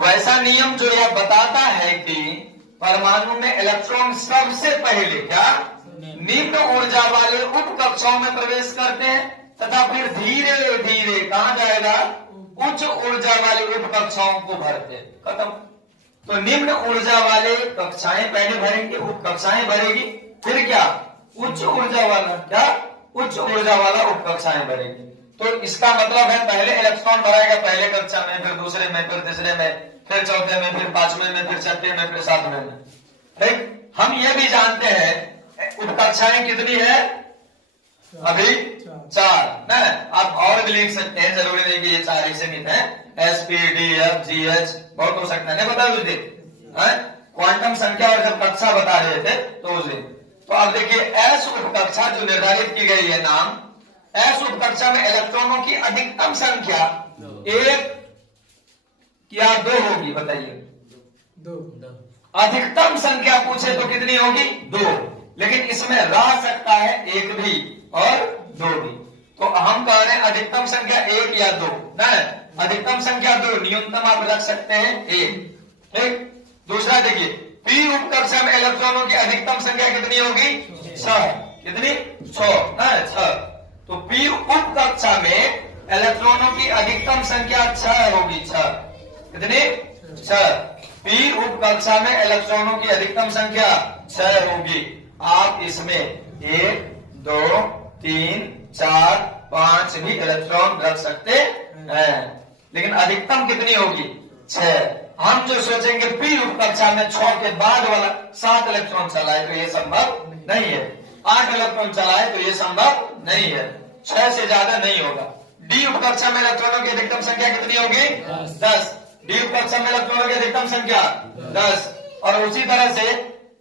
वैसा नियम जो यह बताता है कि परमाणु में इलेक्ट्रॉन सबसे पहले क्या निम्न ऊर्जा वाले उप कक्षाओं में प्रवेश करते हैं तथा फिर धीरे धीरे कहां जाएगा उच्च ऊर्जा वाले उप कक्षाओं को भरते। खत्म। तो निम्न ऊर्जा वाले कक्षाएं पहले भरेंगे, उप कक्षाएं भरेगी, फिर क्या उच्च ऊर्जा वाला क्या उच्च ऊर्जा वाला उप कक्षाएं भरेगी। तो इसका मतलब है पहले इलेक्ट्रॉन भराएगा पहले कक्षा में, फिर दूसरे में, फिर तीसरे में, फिर चौथे में, फिर पांचवें में, फिर छठे में, फिर सातवें में। ठीक। हम ये भी जानते हैं उप कक्षाएं कितनी है अभी 4 ना। आप और भी लिख सकते हैं, जरूरी नहीं कि ये 4 ही सीमित है। S P D F G H बहुत हो सकता है, नहीं बता दीजिए क्वांटम संख्या और जब कक्षा बता रहे थे तो उस दिन। तो अब देखिए एस उप कक्षा जो निर्धारित की गई है नाम, एस उप कक्षा में इलेक्ट्रॉनों की अधिकतम संख्या 1 या 2 होगी। बताइए 2। अधिकतम संख्या पूछे तो कितनी होगी 2, लेकिन इसमें रह सकता है 1 भी और 2 भी। तो हम कह रहे हैं अधिकतम संख्या 1 या 2 ना। अधिकतम संख्या 2, न्यूनतम आप रख सकते हैं 1। ठीक। दूसरा देखिए पी उप कक्षा में इलेक्ट्रॉनों की अधिकतम संख्या कितनी होगी 6। कितनी 6 ना 6। तो पी उप कक्षा में इलेक्ट्रॉनों की अधिकतम संख्या 6 होगी। 6 कितनी 6। पी उप कक्षा में इलेक्ट्रॉनों की अधिकतम संख्या 6 होगी। आप इसमें 1 2 3 4 5 भी इलेक्ट्रॉन रख सकते हैं, लेकिन अधिकतम कितनी होगी 6। हम जो सोचेंगे पी उप कक्षा में 6 के बाद वाला 7 इलेक्ट्रॉन चलाए तो ये संभव नहीं है, 8 इलेक्ट्रॉन चलाए तो ये संभव नहीं है, 6 से ज्यादा नहीं होगा। डी उप कक्षा में इलेक्ट्रॉनों की अधिकतम संख्या कितनी होगी 10। डी उप कक्षा में इलेक्ट्रॉनों की अधिकतम संख्या 10। और उसी तरह से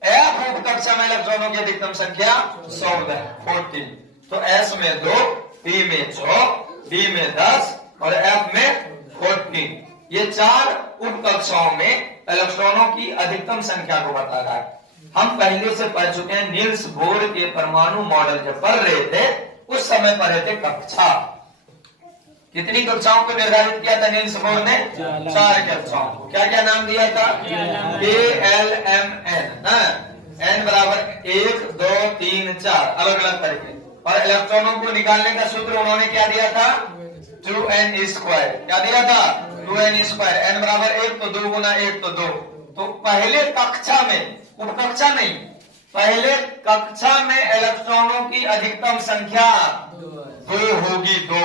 एफ उप कक्षा में इलेक्ट्रॉनों की अधिकतम संख्या 14। तो एस में 2, पी में 6, डी में 10 और एफ में 14। ये 4 उप कक्षाओं में इलेक्ट्रॉनों की अधिकतम संख्या को बता रहा है। हम पहले से पढ़ चुके हैं, नील्स बोर के परमाणु मॉडल जब पढ़ रहे थे उस समय पढ़े थे कक्षा। कितनी कक्षाओं को निर्धारित किया था नील्स बोर ने 4 कक्षाओं को। क्या क्या नाम दिया था KLMN, n बराबर 1 2 3 4 अलग अलग तरीके। और इलेक्ट्रॉनों को निकालने का सूत्र उन्होंने क्या दिया था 2n²। क्या दिया था 2n²। n बराबर 1 तो 2 गुना 1 तो 2। तो पहले कक्षा में, उप कक्षा नहीं, पहले कक्षा में इलेक्ट्रॉनों की अधिकतम संख्या 2 होगी 2।